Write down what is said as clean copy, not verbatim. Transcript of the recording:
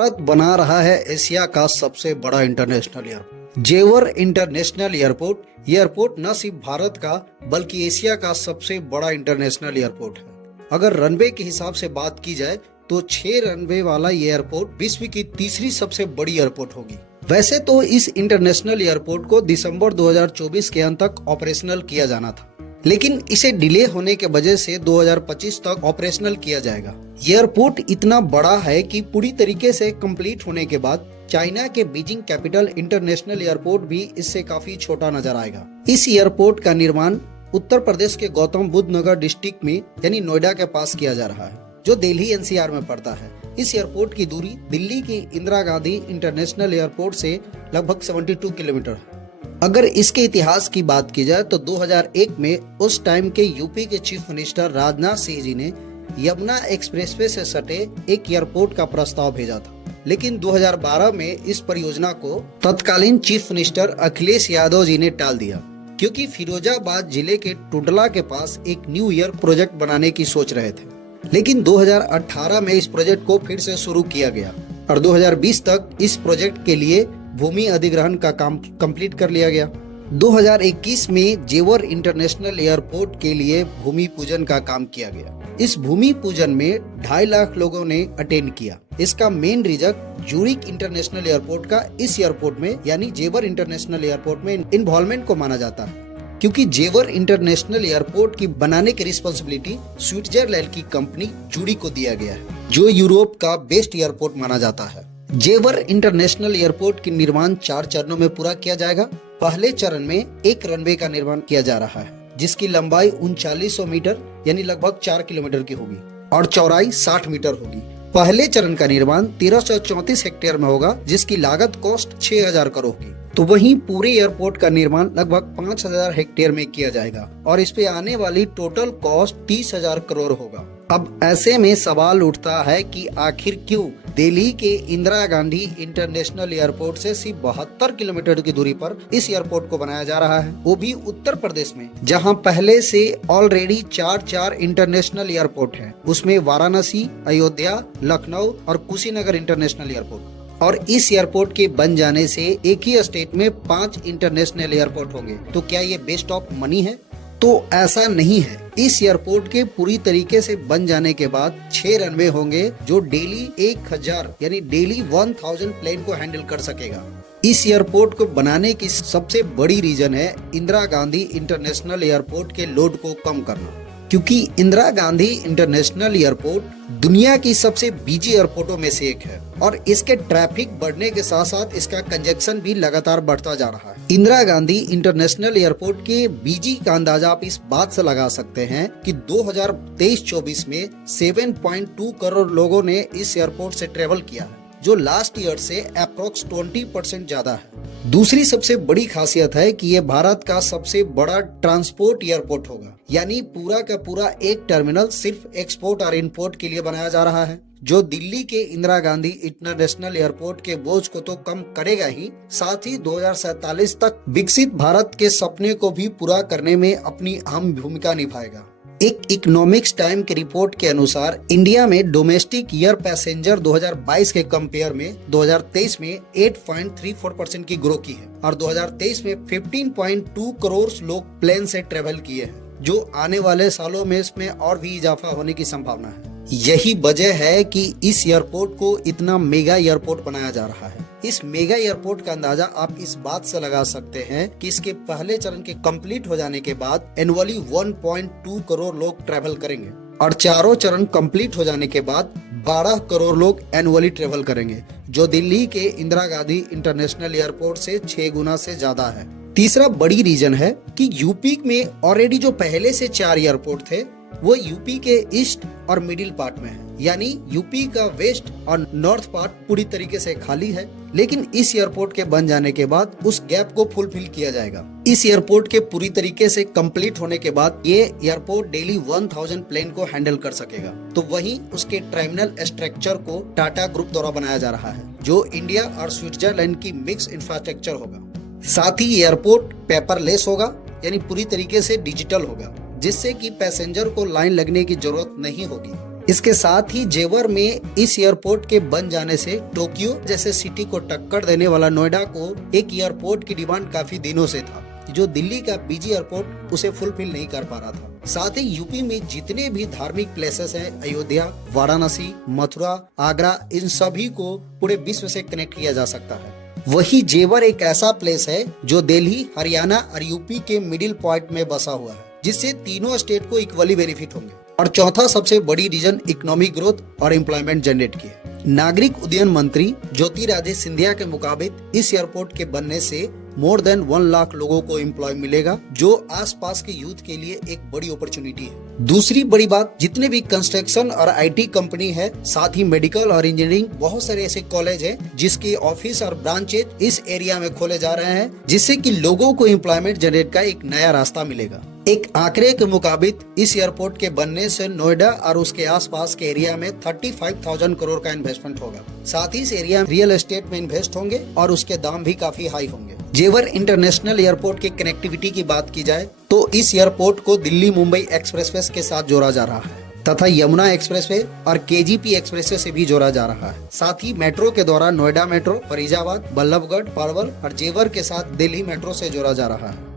भारत बना रहा है एशिया का सबसे बड़ा इंटरनेशनल एयरपोर्ट। जेवर इंटरनेशनल एयरपोर्ट एयरपोर्ट न सिर्फ भारत का बल्कि एशिया का सबसे बड़ा इंटरनेशनल एयरपोर्ट है। अगर रनवे के हिसाब से बात की जाए तो 6 रनवे वाला एयरपोर्ट विश्व की तीसरी सबसे बड़ी एयरपोर्ट होगी। वैसे तो इस इंटरनेशनल एयरपोर्ट को दिसंबर 2024 के अंत तक ऑपरेशनल किया जाना था, लेकिन इसे डिले होने के वजह से 2025 तक ऑपरेशनल किया जाएगा। एयरपोर्ट इतना बड़ा है कि पूरी तरीके से कंप्लीट होने के बाद चाइना के बीजिंग कैपिटल इंटरनेशनल एयरपोर्ट भी इससे काफी छोटा नजर आएगा। इस एयरपोर्ट का निर्माण उत्तर प्रदेश के गौतम बुद्ध नगर डिस्ट्रिक्ट में यानी नोएडा के पास किया जा रहा है, जो दिल्ली एनसीआर में पड़ता है। इस एयरपोर्ट की दूरी दिल्ली की इंदिरा गांधी इंटरनेशनल एयरपोर्ट से लगभग 72 किलोमीटर है। अगर इसके इतिहास की बात की जाए तो 2001 में उस टाइम के यूपी के चीफ मिनिस्टर राजनाथ सिंह जी ने यमुना एक्सप्रेसवे से सटे एक एयरपोर्ट का प्रस्ताव भेजा था, लेकिन 2012 में इस परियोजना को तत्कालीन चीफ मिनिस्टर अखिलेश यादव जी ने टाल दिया, क्योंकि फिरोजाबाद जिले के टुंडला के पास एक न्यू ईयर प्रोजेक्ट बनाने की सोच रहे थे। लेकिन 2018 में इस प्रोजेक्ट को फिर से शुरू किया गया और 2020 तक इस प्रोजेक्ट के लिए भूमि अधिग्रहण का काम कंप्लीट कर लिया गया। 2021 में जेवर इंटरनेशनल एयरपोर्ट के लिए भूमि पूजन का काम किया गया। इस भूमि पूजन में 2.5 लाख लोगों ने अटेंड किया। इसका main reason Zurich international airport का इस एयरपोर्ट में यानी जेवर इंटरनेशनल एयरपोर्ट में इन्वॉल्वमेंट को माना जाता है, क्योंकि जेवर इंटरनेशनल एयरपोर्ट की बनाने की रिस्पॉन्सिबिलिटी स्विट्जरलैंड की कंपनी ज्यूरिख को दिया गया है, जो यूरोप का बेस्ट एयरपोर्ट माना जाता है। जेवर इंटरनेशनल एयरपोर्ट की निर्माण 4 चरणों में पूरा किया जाएगा। पहले चरण में एक रनवे का निर्माण किया जा रहा है, जिसकी लंबाई 3900 मीटर यानी लगभग 4 किलोमीटर की होगी और चौड़ाई 60 मीटर होगी। पहले चरण का निर्माण 1334 हेक्टेयर में होगा, जिसकी लागत कॉस्ट 6000 करोड़ होगी। तो वहीं पूरे एयरपोर्ट का निर्माण लगभग 5000 हेक्टेयर में किया जाएगा और इस पे आने वाली टोटल कॉस्ट 30,000 करोड़ होगा। अब ऐसे में सवाल उठता है कि आखिर क्यों दिल्ली के इंदिरा गांधी इंटरनेशनल एयरपोर्ट से सिर्फ 72 किलोमीटर की दूरी पर इस एयरपोर्ट को बनाया जा रहा है, वो भी उत्तर प्रदेश में, जहां पहले से ऑलरेडी 4 इंटरनेशनल एयरपोर्ट हैं। उसमें वाराणसी, अयोध्या, लखनऊ और कुशीनगर इंटरनेशनल एयरपोर्ट। और इस एयरपोर्ट के बन जाने से एक ही स्टेट में 5 इंटरनेशनल एयरपोर्ट होंगे। तो क्या ये बेस्ट ऑफ मनी है? तो ऐसा नहीं है। इस एयरपोर्ट के पूरी तरीके से बन जाने के बाद 6 रनवे होंगे, जो डेली 1000 यानी डेली 1000 प्लेन को हैंडल कर सकेगा। इस एयरपोर्ट को बनाने की सबसे बड़ी रीजन है इंदिरा गांधी इंटरनेशनल एयरपोर्ट के लोड को कम करना, क्योंकि इंदिरा गांधी इंटरनेशनल एयरपोर्ट दुनिया की सबसे बिजी एयरपोर्टों में से एक है और इसके ट्रैफिक बढ़ने के साथ साथ इसका कंजेक्शन भी लगातार बढ़ता जा रहा है। इंदिरा गांधी इंटरनेशनल एयरपोर्ट के बिजी का अंदाजा आप इस बात से लगा सकते हैं कि 2023-24 में 7.2 करोड़ लोगों ने इस एयरपोर्ट से ट्रेवल किया है, जो लास्ट ईयर से अप्रोक्स 20% ज्यादा है। दूसरी सबसे बड़ी खासियत है कि ये भारत का सबसे बड़ा ट्रांसपोर्ट एयरपोर्ट होगा, यानी पूरा का पूरा एक टर्मिनल सिर्फ एक्सपोर्ट और इंपोर्ट के लिए बनाया जा रहा है, जो दिल्ली के इंदिरा गांधी इंटरनेशनल एयरपोर्ट के बोझ को तो कम करेगा ही, साथ ही 2047 तक विकसित भारत के सपने को भी पूरा करने में अपनी अहम भूमिका निभाएगा। एक इकोनॉमिक्स टाइम की रिपोर्ट के अनुसार इंडिया में डोमेस्टिक एयर पैसेंजर 2022 के कंपेयर में 2023 में 8.34% की ग्रोथ की है और 2023 में 15.2 करोड़ लोग प्लेन से ट्रेवल किए हैं, जो आने वाले सालों में इसमें और भी इजाफा होने की संभावना है। यही वजह है कि इस एयरपोर्ट को इतना मेगा एयरपोर्ट बनाया जा रहा है। इस मेगा एयरपोर्ट का अंदाजा आप इस बात से लगा सकते हैं कि इसके पहले चरण के कंप्लीट हो जाने के बाद एनुअली 1.2 करोड़ लोग ट्रैवल करेंगे और चारों चरण कंप्लीट हो जाने के बाद 12 करोड़ लोग एनुअली ट्रैवल करेंगे, जो दिल्ली के इंदिरा गांधी इंटरनेशनल एयरपोर्ट से 6 गुना से ज्यादा है। तीसरा बड़ी रीजन है कि यूपी में ऑलरेडी जो पहले से 4 एयरपोर्ट थे वो यूपी के ईस्ट और मिडिल पार्ट में है, यानी यूपी का वेस्ट और नॉर्थ पार्ट पूरी तरीके से खाली है। लेकिन इस एयरपोर्ट के बन जाने के बाद उस गैप को फुलफिल किया जाएगा। इस एयरपोर्ट के पूरी तरीके से कंप्लीट होने के बाद ये एयरपोर्ट डेली 1000 प्लेन को हैंडल कर सकेगा। तो वहीं उसके टर्मिनल स्ट्रक्चर को टाटा ग्रुप द्वारा बनाया जा रहा है, जो इंडिया और स्विट्जरलैंड की मिक्स इंफ्रास्ट्रक्चर होगा। साथ ही एयरपोर्ट पेपरलेस होगा, यानी पूरी तरीके से डिजिटल होगा, जिससे कि पैसेंजर को लाइन लगने की जरूरत नहीं होगी। इसके साथ ही जेवर में इस एयरपोर्ट के बन जाने से टोक्यो जैसे सिटी को टक्कर देने वाला नोएडा को एक एयरपोर्ट की डिमांड काफी दिनों से था, जो दिल्ली का बीजी एयरपोर्ट उसे फुलफिल नहीं कर पा रहा था। साथ ही यूपी में जितने भी धार्मिक प्लेसेस हैं, अयोध्या, वाराणसी, मथुरा, आगरा, इन सभी को पूरे विश्व से कनेक्ट किया जा सकता है। वही जेवर एक ऐसा प्लेस है जो दिल्ली, हरियाणा और यूपी के मिडिल पॉइंट में बसा हुआ है, जिससे तीनों स्टेट को इक्वली बेनिफिट होंगे। और चौथा सबसे बड़ी रीजन इकोनॉमिक ग्रोथ और एम्प्लॉयमेंट जनरेट की है। नागरिक उड्डयन मंत्री ज्योतिरादित्य सिंधिया के मुताबिक इस एयरपोर्ट के बनने से मोर देन 1 लाख लोगों को एम्प्लॉय मिलेगा, जो आसपास के यूथ के लिए एक बड़ी अपॉर्चुनिटी है। दूसरी बड़ी बात, जितने भी कंस्ट्रक्शन और आईटी कंपनी है, साथ ही मेडिकल और इंजीनियरिंग, बहुत सारे ऐसे कॉलेज है जिसके ऑफिस और ब्रांचेज इस एरिया में खोले जा रहे हैं, जिससे कि लोगों को एम्प्लॉयमेंट जनरेट का एक नया रास्ता मिलेगा। एक आंकड़े के मुताबिक इस एयरपोर्ट के बनने से नोएडा और उसके आसपास के एरिया में 35,000 करोड़ का इन्वेस्टमेंट होगा। साथ ही इस एरिया में रियल एस्टेट में इन्वेस्ट होंगे और उसके दाम भी काफी हाई होंगे। जेवर इंटरनेशनल एयरपोर्ट की कनेक्टिविटी की बात की जाए तो इस एयरपोर्ट को दिल्ली मुंबई एक्सप्रेसवे के साथ जोड़ा जा रहा है तथा यमुना एक्सप्रेसवे और केजीपी एक्सप्रेसवे से भी जोड़ा जा रहा है। साथ ही मेट्रो के द्वारा नोएडा मेट्रो, फरीदाबाद, बल्लभगढ़, पलवल और जेवर के साथ दिल्ली मेट्रो से जोड़ा जा रहा है।